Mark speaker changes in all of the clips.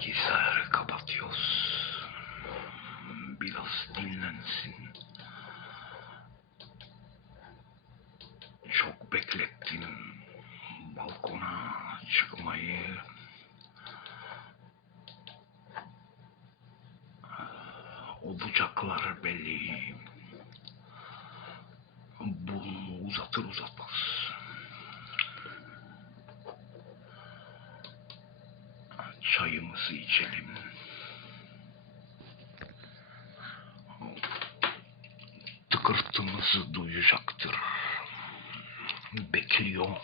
Speaker 1: Jesus Tıkırtımızı duyacaktır. Bekliyor.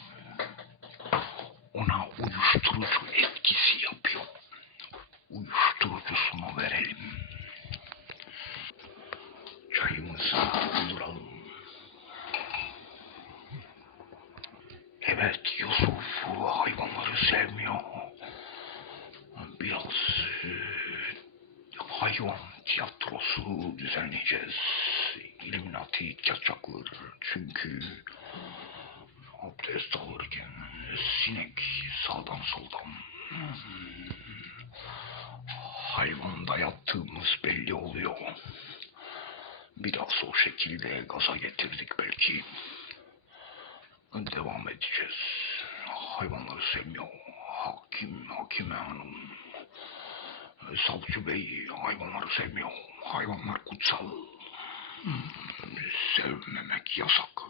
Speaker 1: Ona uyuşturucu etkisi yapıyor. Uyuşturucusunu verelim. Çayımızı dolduralım. Evet Yusuf hayvanları sevmiyor. Biraz e, hayvan tiyatrosu düzenleyeceğiz. İlluminati kaçaklar çünkü abdest alırken sinek sağdan soldan hayvanda yattığımız belli oluyor. Biraz o şekilde gaza getirdik belki. Devam edeceğiz. Hayvanları sevmiyor. Hakim, hakime hanım. Savcı bey hayvanları sevmiyor. Hayvanlar kutsal. Sevmemek yasak.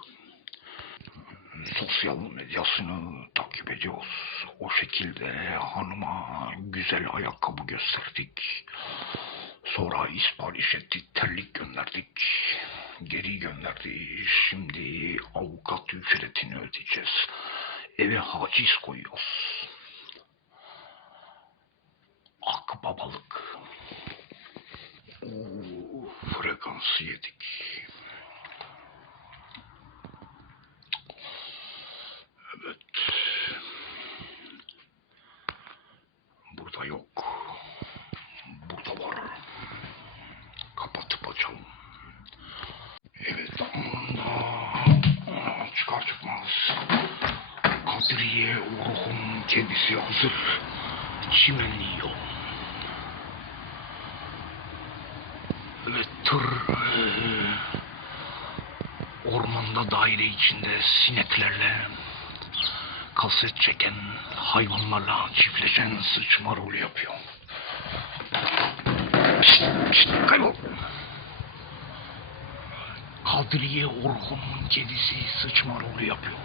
Speaker 1: Sosyal medyasını takip ediyoruz. O şekilde hanıma güzel ayakkabı gösterdik. Sonra isipariş ettik, terlik gönderdik. Geri gönderdi. Şimdi avukat ücretini ödeyeceğiz. Eve haciz koyuyoruz. Akbabalık. Oo, frekansı yedik. Evet. Burada yok. Burada var. Kapatıp açalım. Evet da çıkar çıkmaz. Kadriye Uruh'un kendisi hazır. Çimenliyor. Evet tır eee, ormanda daire içinde sineklerle kaset çeken hayvanlarla çiftleşen sıçma rolü yapıyor. Pişt, kaybol. Kadriye Orhun'un kedisi sıçma rolü yapıyor.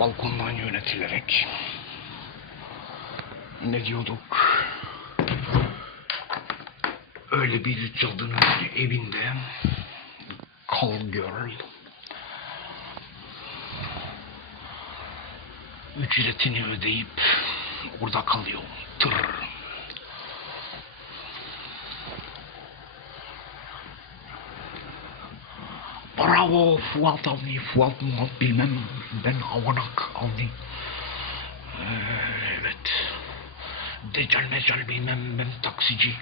Speaker 1: Balkondan yönetilerek. Ne diyorduk? Öyle bir cadının evinde Call Girl ücretini ödeyip orada kalıyor. Tır. Bravo Fuat Avni, Fuat Muhat bilmem ben Avanak Avni. Ee, evet. Deccal mecal bilmem ben taksici.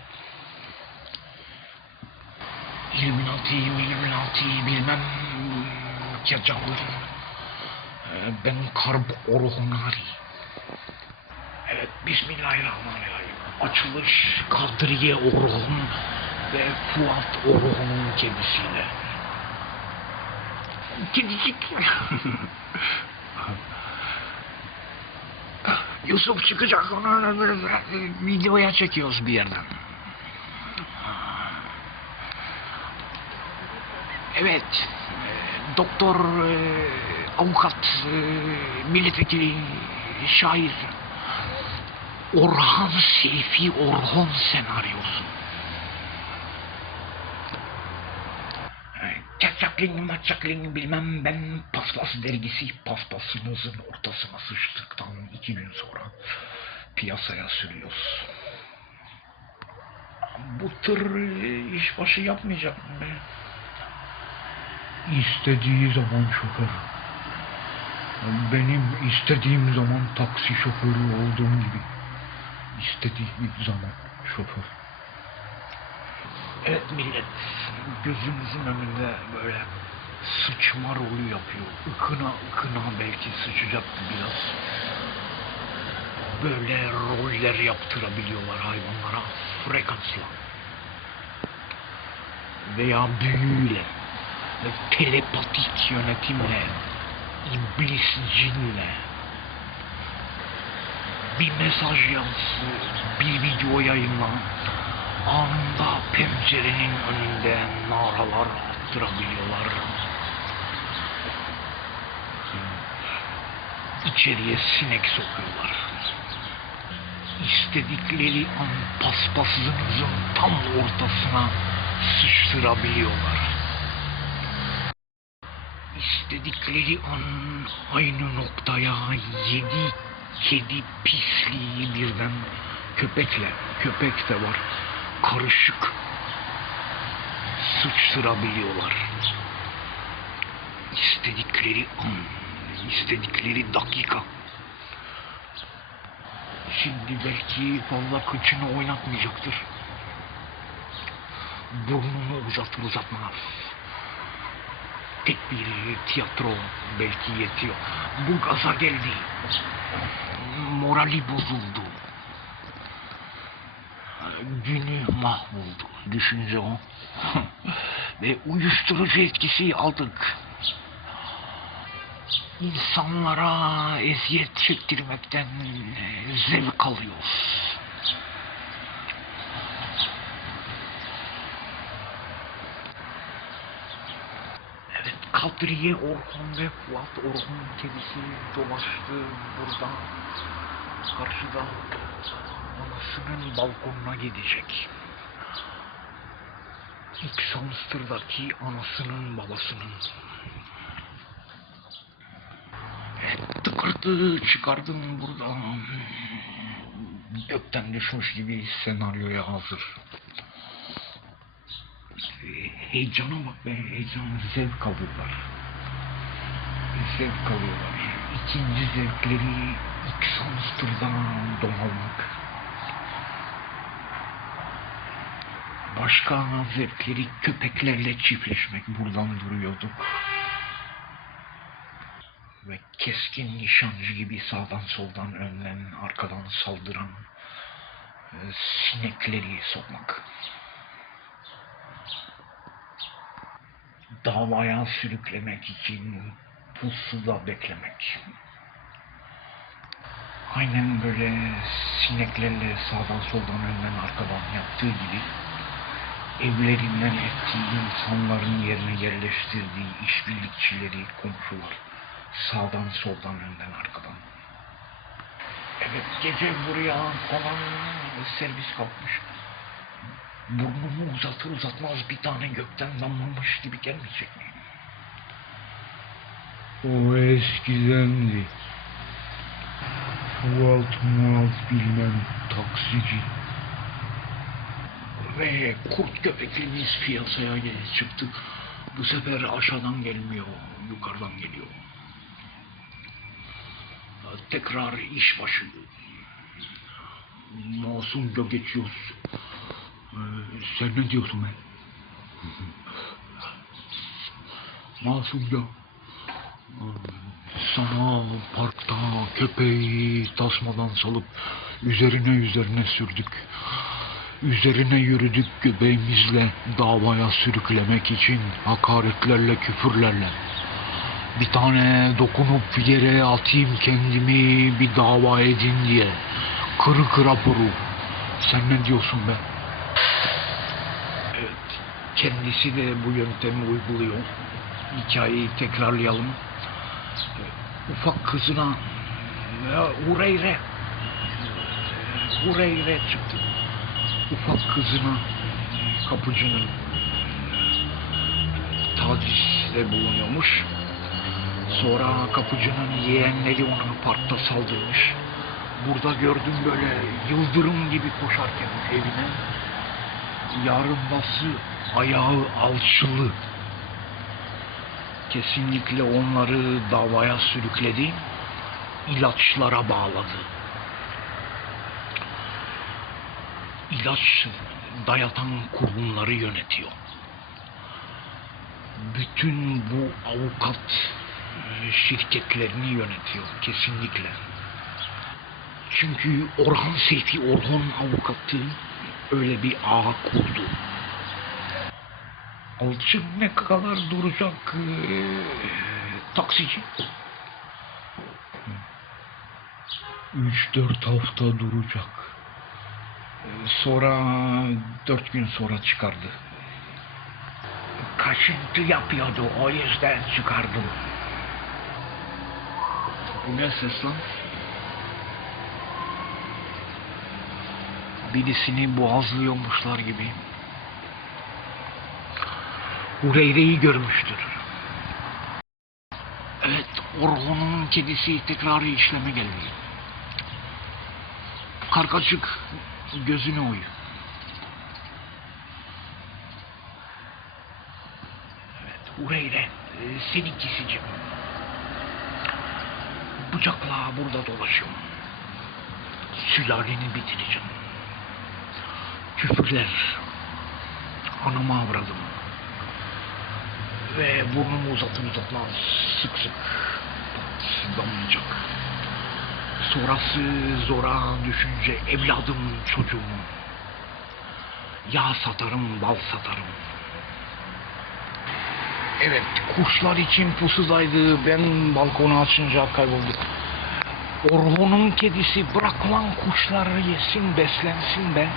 Speaker 1: Illuminati, Illuminati bilmem kaçaklar. Ee, ben Karb Orhunari. Evet, Bismillahirrahmanirrahim. Açılış Kadriye Orhun ve Fuat Orhun'un kedisiyle. Kedicik. Yusuf çıkacak onu videoya çekiyoruz bir yerden. Evet. e, Doktor, e, avukat, e, milletvekili, şair. Orhan Seyfi Orhon senaryosu. Çakçakling maçakling bilmem ben paspas dergisi paspasımızın ortasına sıçtıktan iki gün sonra piyasaya sürüyoruz. Bu tır e, işbaşı yapmayacak mı? İstediği zaman şoför. Benim istediğim zaman taksi şoförü olduğum gibi. İstediği zaman şoför. Evet millet gözümüzün önünde böyle sıçma rolü yapıyor. Ikına ıkına belki sıçacaktı biraz. böyle roller yaptırabiliyorlar hayvanlara frekansla. Veya büyüyle ve telepatik yönetimle, iblis cinle bir mesaj yazısı, bir video yayınlan, anında pencerenin önünde naralar attırabiliyorlar. İçeriye sinek sokuyorlar. İstedikleri an paspasınızın tam ortasına sıçtırabiliyorlar. İstedikleri an aynı noktaya yedi kedi pisliği birden köpekle, köpek de var, karışık sıçtırabiliyorlar. İstedikleri an, istedikleri dakika. Şimdi belki fazla kıçını oynatmayacaktır. Burnunu uzatır uzatmaz. Tek bir tiyatro belki yetiyor. Bu gaza geldi. Morali bozuldu. Günü mahvoldu. Düşünce o. Ve uyuşturucu etkisi aldık. İnsanlara eziyet çektirmekten zevk alıyoruz. Evet, Kadriye Orhan ve Fuat Orhan kedisi dolaştı buradan. Karşıda anasının balkonuna gidecek. X Hamster'daki anasının babasının. Evet, tıkırtı çıkardım buradan. Gökten düşmüş gibi senaryoya hazır. Heyecana bak be, heyecan zevk alıyorlar. Zevk alıyorlar. İkinci zevkleri X Hamster'dan domalmak. Başka zevkleri köpeklerle çiftleşmek buradan duruyorduk. Ve keskin nişancı gibi sağdan soldan önden arkadan saldıran e, sinekleri sokmak. Davaya sürüklemek için pusuda beklemek. Aynen böyle sineklerle sağdan soldan önden arkadan yaptığı gibi evlerinden ettiği insanların yerine yerleştirdiği işbirlikçileri, komşular sağdan soldan önden arkadan. Evet gece buraya konan servis kalkmış. Burnumu uzatır uzatmaz bir tane gökten damlamış gibi gelmeyecek mi?
Speaker 2: O eskidendi. Fuat mualt bilmem taksici.
Speaker 1: Ve kurt köpeklimiz piyasaya gel- çıktı. Bu sefer aşağıdan gelmiyor, yukarıdan geliyor. Tekrar iş başı. Masumca geçiyoruz. Ee, sen ne diyorsun be? Masumca. Sana parkta köpeği tasmadan salıp üzerine üzerine sürdük. Üzerine yürüdük göbeğimizle davaya sürüklemek için hakaretlerle, küfürlerle. Bir tane dokunup yere atayım kendimi bir dava edin diye. Kırı kıra puru. Sen ne diyorsun be? Evet, kendisi de bu yöntemi uyguluyor. Hikayeyi tekrarlayalım. Ufak kızına ya Hureyre Hureyre çıktı. Ufak kızına kapıcının tacizde bulunuyormuş. Sonra kapıcının yeğenleri ona parkta saldırmış. Burada gördüm böyle yıldırım gibi koşarken evine. Yarınbası ayağı alçılı. Kesinlikle onları davaya sürükledi. ilaçlara bağladı. İlaç dayatan kurumları yönetiyor. Bütün bu avukat e, şirketlerini yönetiyor kesinlikle. Çünkü Orhan Seyfi Orhan avukatı öyle bir ağ kurdu. Alçın ne kadar duracak eee, taksici? Üç dört hafta duracak. Ee, Sonra dört gün sonra çıkardı. Kaşıntı yapıyordu o yüzden çıkardım. Bu ne ses lan? Birisini boğazlıyormuşlar gibi. Hureyre'yi görmüştür. Evet, Orhun'un kedisi tekrar işleme geldi. Karkaçık gözüne uyu. Evet, Hureyre, e, seninkisicim. Bıçakla burada dolaşıyorum. Sülaleni bitireceğim. Küfürler. Anama avradım. Ve burnumu uzatır uzatmaz sık sık damlayacak. Sonrası zora düşünce evladım çocuğum. Yağ satarım, bal satarım. Evet, kuşlar için pusudaydı. Ben balkonu açınca kayboldu. Orhun'un kedisi bırak lan kuşları yesin, beslensin be.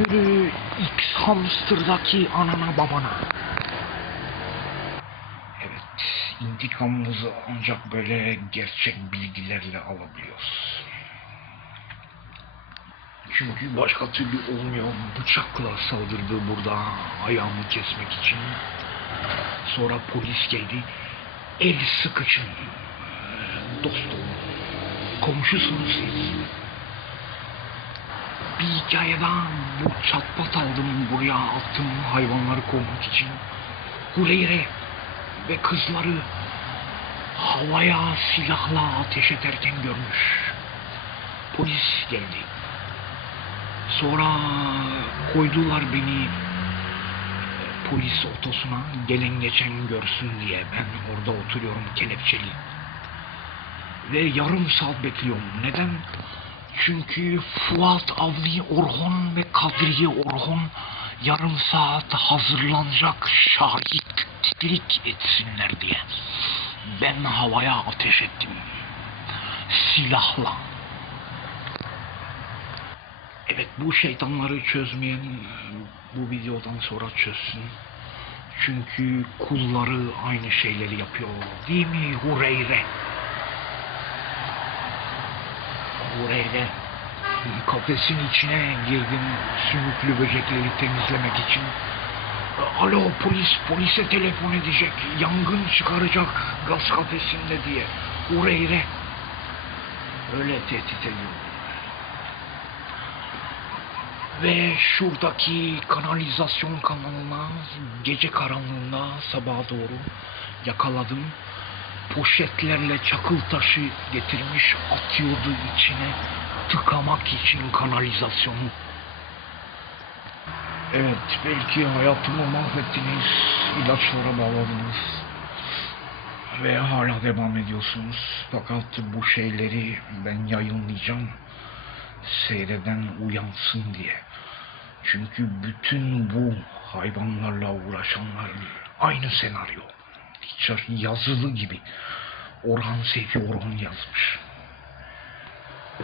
Speaker 1: Yürü X hamster'daki anana babana. Evet, intikamımızı ancak böyle gerçek bilgilerle alabiliyoruz. Çünkü başka türlü olmuyor. Bıçakla saldırdı burada ayağımı kesmek için. Sonra polis geldi. El sıkışın. Dost olun. Komşusunuz siz. Bir hikaye daha bu çatpat aldım buraya attım hayvanları kovmak için. Hureyre ve kızları havaya silahla ateş ederken görmüş. Polis geldi. Sonra koydular beni e, polis otosuna gelen geçen görsün diye ben orada oturuyorum kelepçeli. Ve yarım saat bekliyorum. Neden? Çünkü Fuat Avni Orhon ve Kadriye Orhon yarım saat hazırlanacak şahitlik etsinler diye. Ben havaya ateş ettim. Silahla. Evet bu şeytanları çözmeyen bu videodan sonra çözsün. Çünkü kulları aynı şeyleri yapıyor. Değil mi Hureyre? Hureyre. Kafesin içine girdim sümüklü böcekleri temizlemek için. Alo polis, polise telefon edecek. Yangın çıkaracak gaz kafesinde diye. Hureyre. Öyle tehdit ediyor. Ve şuradaki kanalizasyon kanalına gece karanlığında sabaha doğru yakaladım. Poşetlerle çakıl taşı getirmiş atıyordu içine tıkamak için kanalizasyonu. Evet belki hayatımı mahvettiniz, ilaçlara bağladınız ve hala devam ediyorsunuz. Fakat bu şeyleri ben yayınlayacağım seyreden uyansın diye. Çünkü bütün bu hayvanlarla uğraşanlar aynı senaryo. Yazılı gibi. Orhan Seyfi Orhan yazmış.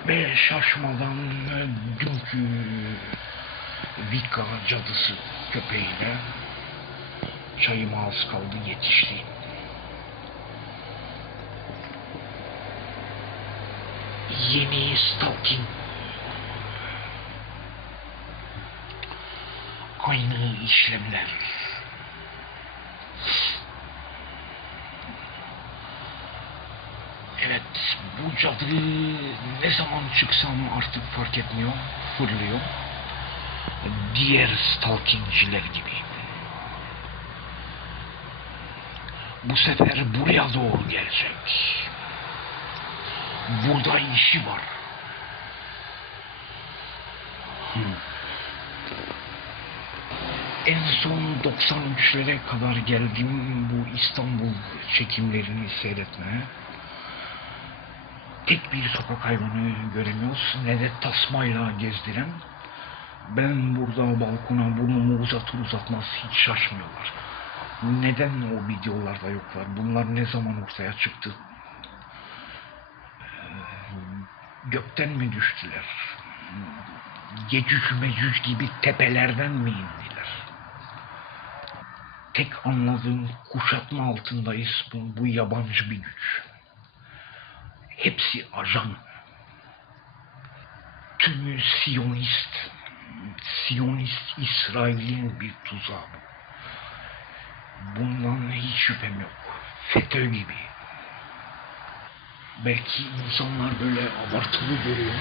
Speaker 1: Ve şaşmadan e, dünkü Vika cadısı köpeğiyle çayıma az kaldı yetişti. Yeni stalking aynı işlemler. Evet, bu cadı ne zaman çıksam artık fark etmiyor, fırlıyor. Diğer stalkingciler gibi. Bu sefer buraya doğru gelecek. Burada işi var. Hmm. En son 93'lere kadar geldim bu İstanbul çekimlerini seyretmeye. Tek bir sokak hayvanı göremiyoruz ne de tasmayla gezdiren. Ben burada balkona burnumu uzatır uzatmaz hiç şaşmıyorlar. Neden o videolarda yoklar? Bunlar ne zaman ortaya çıktı? Ee, Gökten mi düştüler? Yecüc mecüc gibi tepelerden mi indiler? Tek anladığım kuşatma altındayız. Bu, bu yabancı bir güç. Hepsi ajan. Tümü Siyonist. Siyonist İsrail'in bir tuzağı bu. Bundan hiç şüphem yok. FETÖ gibi. Belki insanlar böyle abartılı görüyor.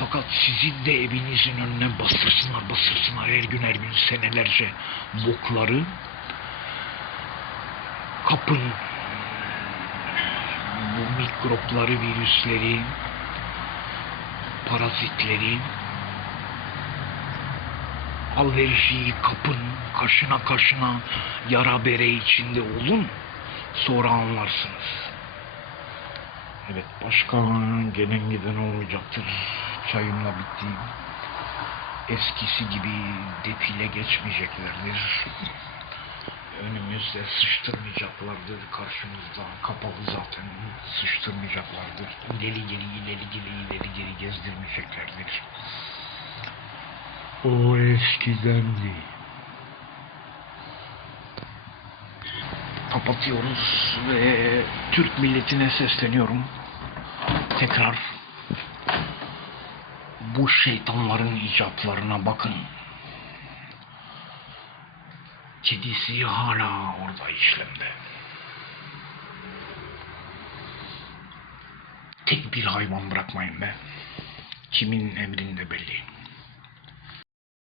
Speaker 1: Fakat sizin de evinizin önüne bastırsınlar bastırsınlar her gün her gün senelerce bokları. Kapın mikropları, virüsleri, parazitleri alverişi kapın kaşına kaşına yara bere içinde olun sonra anlarsınız. Evet başka gelen giden olmayacaktır. Çayımla bitti. Eskisi gibi defile geçmeyeceklerdir. Önümüzde sıçtırmayacaklardır. Karşımızda kapalı zaten sıçtırmayacaklardır. İleri geri ileri geri ileri geri gezdirmeyeceklerdir.
Speaker 2: O eskidendi.
Speaker 1: kapatıyoruz ve Türk milletine sesleniyorum. Tekrar bu şeytanların icatlarına bakın. Kedisi hala orada işlemde. Tek bir hayvan bırakmayın be. Kimin emrinde belli.